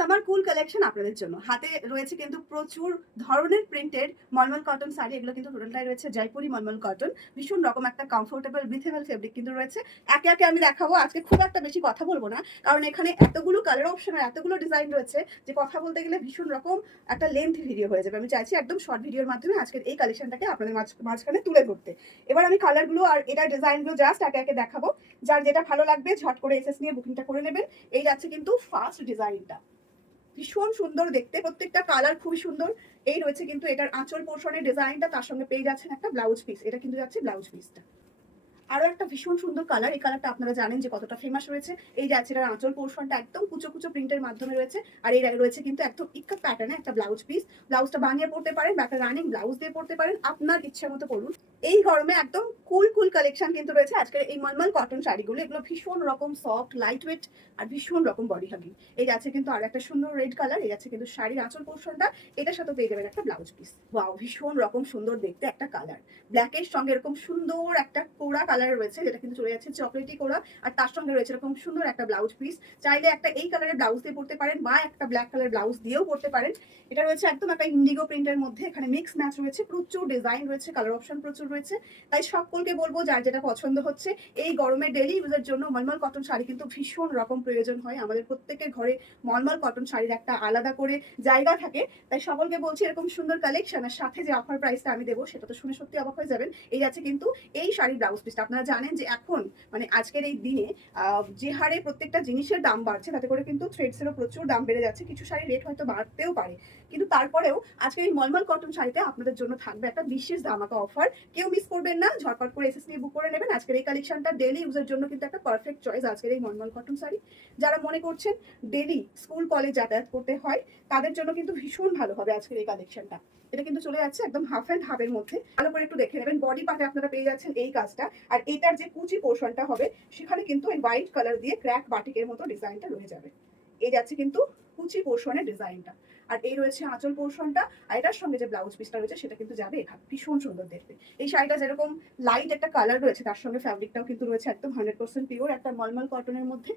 Summer কুল collection আপনাদের জন্য। হাতে রয়েছে কিন্তু প্রচুর ধরনের প্রিন্টেড মলমল কটন শাড়ি। এগুলো কিন্তু টোটালটাই রয়েছে জয়পুরি মলমল কটন। ভীষণ রকম একটা কমফোর্টেবল ব্রিথেবল ফেব্রিক কিন্তু রয়েছে। একে একে আমি দেখাবো। আজকে খুব একটা বেশি কথা বলবো না, কারণ এখানে এতগুলো কালার অপশন আর এতগুলো ডিজাইন রয়েছে যে কথা বলতে গেলে ভীষণ রকম একটা লেন্থ ভিডিও হয়ে যাবে। আমি চাইছি একদম শর্ট ভিডিওর মাধ্যমে আজকের এই কালেকশনটাকে আপনাদের মাঝখানে তুলে ধরতে। এবার আমি কালারগুলো আর এটার ডিজাইনগুলো জাস্ট একে একে দেখাবো। যার যেটা ভালো লাগবে ঝট করে এসএস নিয়ে বুকিংটা করে নেবেন। এই যাচ্ছে কিন্তু ফার্স্ট ডিজাইনটা, ভীষণ সুন্দর দেখতে, প্রত্যেকটা কালার খুবই সুন্দর। এই রয়েছে কিন্তু এটার আঁচল পোর্শনের ডিজাইনটা, তার সঙ্গে পেয়ে যাচ্ছেন একটা ব্লাউজ পিস। এটা কিন্তু যাচ্ছে ব্লাউজ পিসটা। আরো একটা ভীষণ সুন্দর কালার, এই কালারটা আপনারা জানেন যে কতটা ফেমাস রয়েছে। এই যে আছে এটার আঁচল পোর্শনটা একদম কুচো কুচো প্রিন্টের মাধ্যমে রয়েছে, আর এই রয়েছে কিন্তু একদম ইক্কা প্যাটার্নে একটা ব্লাউজ পিস। ব্লাউজটা বানিয়ে পড়তে পারেন বা একটা রানিং ব্লাউজ দিয়ে পড়তে পারেন, আপনার ইচ্ছে মতো পড়ুন। এই গরমে একদম কুল কুল কালেকশন কিন্তু রয়েছে আজকের এই মলমল কটন শাড়িগুলো। এগুলো ভীষণ রকম সফট, লাইট ওয়েট আর ভীষণ রকম বডি হাগিং। এই যাচ্ছে কিন্তু আর একটা সুন্দর রেড কালার। এই যাচ্ছে কিন্তু শাড়ির আঁচল পোর্শনটা, এটার সাথে পেয়ে যাবেন একটা ব্লাউজ পিস। ওয়াও, ভীষণ রকম সুন্দর দেখতে একটা কালার। ব্ল্যাকের সঙ্গে এরকম সুন্দর একটা কোড়া কালার রয়েছে, যেটা কিন্তু চলে যাচ্ছে চকলেটি কোড়া, আর তার সঙ্গে রয়েছে এরকম সুন্দর একটা ব্লাউজ পিস। চাইলে একটা এই কালারের ব্লাউজ দিয়ে পড়তে পারেন বা একটা ব্ল্যাক কালার ব্লাউজ দিয়েও পড়তে পারেন। এটা রয়েছে একদম একটা ইন্ডিগো প্রিন্টের মধ্যে, এখানে মিক্স ম্যাচ রয়েছে, প্রচুর ডিজাইন রয়েছে, কালার অপশন প্রচুর রয়েছে। তাই সকলকে বলবো যার যেটা পছন্দ হচ্ছে, এই গরমে ডেলি ইউজের জন্য মলমল কটন শাড়ি কিন্তু ভীষণ রকম প্রয়োজন হয়। আমাদের প্রত্যেকের ঘরে মলমল কটন শাড়ির একটা আলাদা করে জায়গা থাকে। তাই সকলকে বলছি এরকম সুন্দর কালেকশন আর সাথে যে অফার প্রাইসটা আমি দেবো সেটা তো শুনে সত্যি অবাক হয়ে যাবেন। এই আছে কিন্তু এই শাড়ির ব্লাউজ পিসটা। আপনারা জানেন যে এখন মানে আজকের এই দিনে যে হারে প্রত্যেকটা জিনিসের দাম বাড়ছে, তাতে করে কিন্তু থ্রেডসেরও প্রচুর দাম বেড়ে যাচ্ছে। কিছু শাড়ির রেট হয়তো বাড়তেও পারে, কিন্তু তারপরেও আজকের এই মলমল কটন শাড়িতে আপনাদের জন্য থাকবে একটা বিশেষ ধামাকা অফার। কেউ মিস করবেন না, ঝটপট করে এসএস নিয়ে বুক করে নেবেন। আজকের এই কালেকশনটা ডেলি ইউজের জন্য কিন্তু একটা পারফেক্ট চয়েস আজকের এই মলমল কটন শাড়ি। যারা মনে করছেন ডেলি স্কুল কলেজ যাতায়াত করতে হয়, তাদের জন্য কিন্তু ভীষণ ভালো হবে আজকের এই কালেকশনটা। এটা কিন্তু চলে যাচ্ছে একদম হাফ অ্যান্ড হাফের মধ্যে। ভালো করে একটু দেখে নেবেন, বডি পার্টে আপনারা পেয়ে যাচ্ছেন এই কাজটা, আর এটার যে কুচি পোর্শনটা হবে সেখানে কিন্তু এই হোয়াইট কালার দিয়ে ক্র্যাক বাটিকের মতো ডিজাইনটা রয়ে যাবে। এই যাচ্ছে কিন্তু কুচি পোর্শনের ডিজাইনটা, আর এই রয়েছে আঁচল পোর্শনটা, আর এটার সঙ্গে যে ব্লাউজ পিসটা রয়েছে সেটা কিন্তু যাবে এখানে। ভীষণ সুন্দর দেখতে এই শাড়িটা, যেরকম লাইট একটা কালার রয়েছে তার সঙ্গে ফ্যাব্রিকটাও কিন্তু রয়েছে একদম 100% পিওর একটা মলমল কটনের মধ্যে।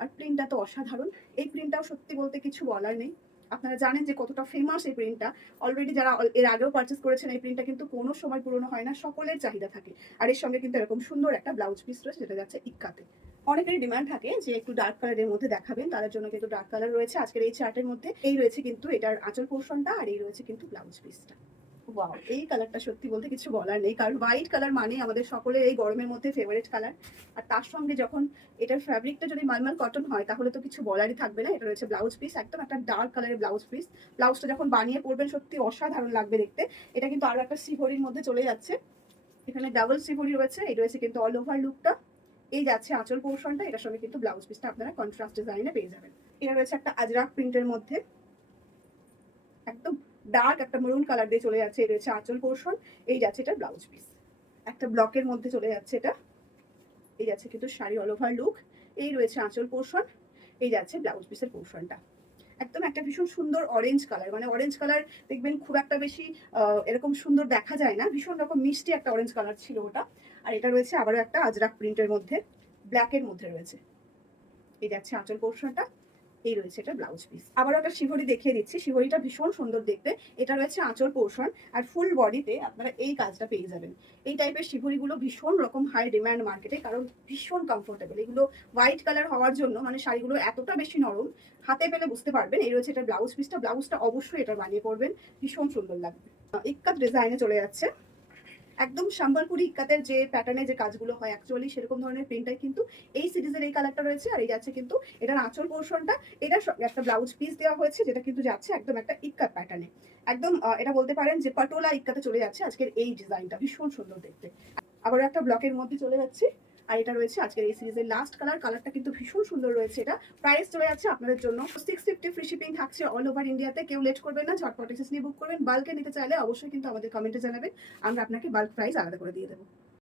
আর প্রিন্টটা তো অসাধারণ, এই প্রিন্টটাও সত্যি বলতে কিছু বলার নেই। আপনারা জানেন যে কতটা ফেমাস এই প্রিন্টটা। অলরেডি যারা এর আগেও পারচেস করেছেন, এই প্রিন্টটা কিন্তু কোনো সময় পুরনো হয় না, সকলের চাহিদা থাকে। আর এর সঙ্গে কিন্তু এরকম সুন্দর একটা ব্লাউজ পিস রয়েছে, যেটা যাচ্ছে ইক্কাতে। অনেকেরই ডিমান্ড থাকে যে একটু ডার্ক কালারের মধ্যে দেখাবেন, তাদের জন্য কিন্তু ডার্ক কালার রয়েছে আজকের এই চার্টের মধ্যে। এই রয়েছে কিন্তু এটার আঁচল পোর্শনটা, আর এই রয়েছে কিন্তু ব্লাউজ পিসটা। ওয়াও, এই কালারটা সত্যি বলতে কিছু বলার নেই, কারণ হোয়াইট কালার মানে আমাদের সকলের এই গরমের মধ্যে ফেভারিট কালার। আর তার সঙ্গে যখন এটার ফ্যাব্রিকটা যদি মালমাল কটন হয়, তাহলে তো কিছু বলারই থাকবে না। এটা রয়েছে ব্লাউজ পিস, একদম একটা ডার্ক কালারের ব্লাউজ পিস। ব্লাউজটা যখন বানিয়ে পরবেন সত্যি অসাধারণ লাগবে দেখতে। এটা কিন্তু আরো একটা শ্রীহরির মধ্যে চলে যাচ্ছে, এখানে ডাবল শ্রীহরি রয়েছে। এই রয়েছে কিন্তু অল ওভার লুকটা। এই যাচ্ছে আঁচল পোর্শনটা, এটার সঙ্গে কিন্তু ব্লাউজ পিসটা আপনারা কন্ট্রাস্ট ডিজাইনে পেয়ে যাবেন। এটা রয়েছে একটা আজরাক প্রিন্টের মধ্যে, একদম ডার্ক একটা মেরুন কালার দিয়ে চলে যাচ্ছে। এই রয়েছে আঁচল পোর্শন, এই যাচ্ছে এটা ব্লাউজ পিস, একটা ব্লকের মধ্যে চলে যাচ্ছে এটা। এই যাচ্ছে কিন্তু শাড়ি অল ওভার লুক। এই রয়েছে আঁচল পোর্শন, এই যাচ্ছে ব্লাউজ পিসের পোর্শনটা। একদম একটা ভীষণ সুন্দর অরেঞ্জ কালার, মানে অরেঞ্জ কালার দেখবেন খুব একটা বেশি এরকম সুন্দর দেখা যায় না, ভীষণ রকম মিষ্টি একটা অরেঞ্জ কালার ছিল ওটা। আর এটা রয়েছে আবারও একটা আজরাক প্রিন্টের মধ্যে, ব্ল্যাকের মধ্যে রয়েছে। এই যাচ্ছে আঁচল পোর্শনটা, এই রয়েছে এটা ব্লাউজ পিস। আবার একটা শিহরি দেখিয়ে দিচ্ছি, শিহরিটা ভীষণ সুন্দর দেখতে। এটা রয়েছে আঁচল পোর্শন, আর ফুল বডিতে আপনারা এই কাজটা পেয়ে যাবেন। এই টাইপের শিহরিগুলো ভীষণ রকম হাই ডিমান্ড মার্কেটে, কারণ ভীষণ কমফোর্টেবল। এগুলো হোয়াইট কালার হওয়ার জন্য মানে শাড়িগুলো এতটা বেশি নরম, হাতে পেলে বুঝতে পারবেন। এই রয়েছে এটা ব্লাউজ পিসটা, ব্লাউজটা অবশ্যই এটা বানিয়ে পরবেন, ভীষণ সুন্দর লাগবে। ইক্কাত ডিজাইনে চলে যাচ্ছে, একদম সম্বলপুরি ইক্কাতের যে প্যাটার্নে যে কাজগুলো হয় অ্যাকচুয়ালি সেরকম ধরনের প্রিন্টটাই কিন্তু এই সিরিজের এই কালারটা রয়েছে। আর এই যাচ্ছে কিন্তু এটার আঁচল পোর্শনটা, এটার সঙ্গে একটা ব্লাউজ পিস দেওয়া হয়েছে, যেটা কিন্তু যাচ্ছে একদম একটা ইক্কাত প্যাটার্নে। একদম এটা বলতে পারেন যে পাটোলা ইক্কাতে চলে যাচ্ছে আজকের এই ডিজাইনটা, ভীষণ সুন্দর দেখতে। আবার একটা ব্লকের মধ্যে চলে যাচ্ছে, আর এটা রয়েছে আজকের এই সিরিজের লাস্ট কালার। কালারটা কিন্তু ভীষণ সুন্দর রয়েছে। এটা প্রাইস চলে যাচ্ছে আপনাদের জন্য 650, ফ্রি শিপিং থাকছে অল ওভার ইন্ডিয়াতে। কেউ লেট করবেন না, ঝটপট এসএস নিয়ে বুক করবেন। বাল্কে নিতে চাইলে অবশ্যই কিন্তু আমাদের কমেন্টে জানাবেন, আমরা আপনাকে বাল্ক প্রাইস আলাদা করে দিয়ে দেবো।